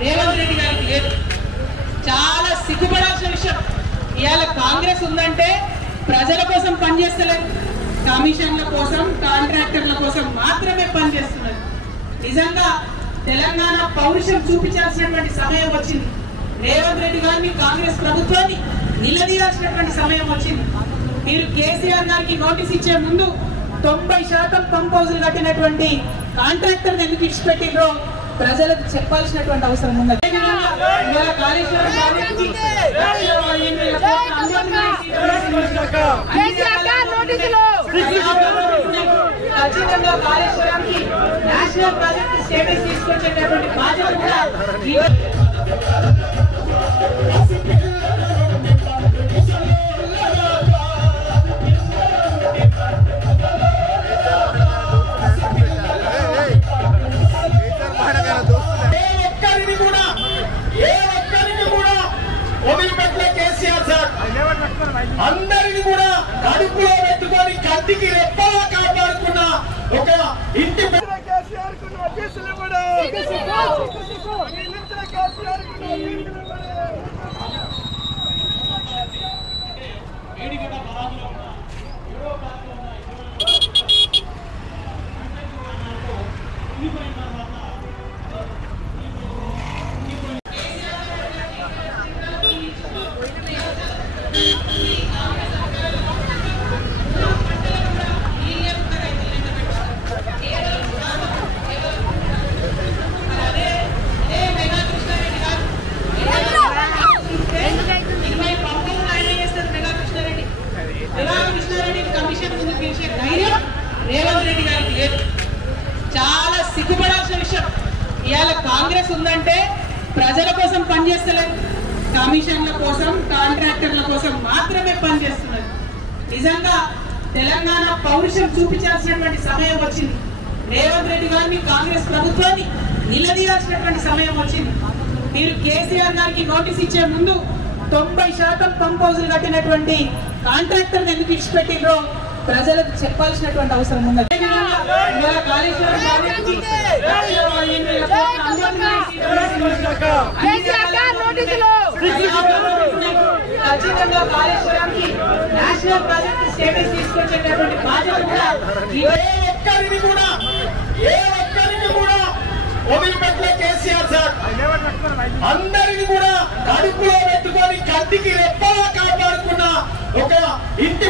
రేవంత్ రెడ్డి గారికి లేదు. చాలా సిగ్గుపడాల్సిన విషయం. ఇవాళ కాంగ్రెస్ ఉందంటే ప్రజల కోసం పనిచేస్తలేదు, కమిషన్ల కోసం కాంట్రాక్టర్ల కోసం మాత్రమే పనిచేస్తున్నారు. నిజంగా తెలంగాణ పౌరుషం చూపించాల్సినటువంటి సమయం వచ్చింది. రేవంత్ రెడ్డి గారిని కాంగ్రెస్ ప్రభుత్వాన్ని నిలదీయాల్సినటువంటి సమయం వచ్చింది. మీరు కేసీఆర్ గారికి నోటీస్ ఇచ్చే ముందు 90% పంప్ హౌజులు కట్టినటువంటి కాంట్రాక్టర్ ఎందుకు ఇచ్చిపెట్టిండ్రో ప్రజలకు చెప్పాల్సినటువంటి అవసరం ఉంది. ఖచ్చితంగా కాళేశ్వరానికి నేషనల్ ప్రాజెక్ట్ స్టేటస్ తీసుకొచ్చేటటువంటి బాధ్యత కూడా అందరిని కూడా కడుపులో పెట్టుకొని కంటికి రెప్పలా కాపాడుకున్న ఒక ఇంటి రేవంత్ రెడ్డి గారికి లేదు. చాలా సిగ్గుపడాల్సిన విషయం. ఇవాళ కాంగ్రెస్ ఉందంటే ప్రజల కోసం పనిచేస్తలేదు, కమిషన్ల కోసం కాంట్రాక్టర్ల కోసం మాత్రమే పనిచేస్తున్నారు. నిజంగా తెలంగాణ పౌరుషం చూపించాల్సినటువంటి సమయం వచ్చింది. రేవంత్ రెడ్డి గారిని కాంగ్రెస్ ప్రభుత్వాన్ని నిలదీయాల్సినటువంటి సమయం వచ్చింది. మీరు కేసీఆర్ గారికి నోటీస్ ఇచ్చే ముందు 90% పంప్ హౌజులు కట్టినటువంటి కాంట్రాక్టర్ ఎందుకు ఇచ్చిపెట్టిండ్రో ప్రజలకు చెప్పాల్సినటువంటి అవసరం ఉంది. ఖచ్చితంగా కాళేశ్వరానికి నేషనల్ ప్రాజెక్ట్ స్టేటస్ తీసుకొచ్చేటటువంటి బాధ్యత కూడా వదిలిపెట్టలే కేసీఆర్ సార్. అందరిని కూడా కడుపులో పెట్టుకొని కంటికి రెప్పలా కాపాడుకున్న ఒక ఇంటి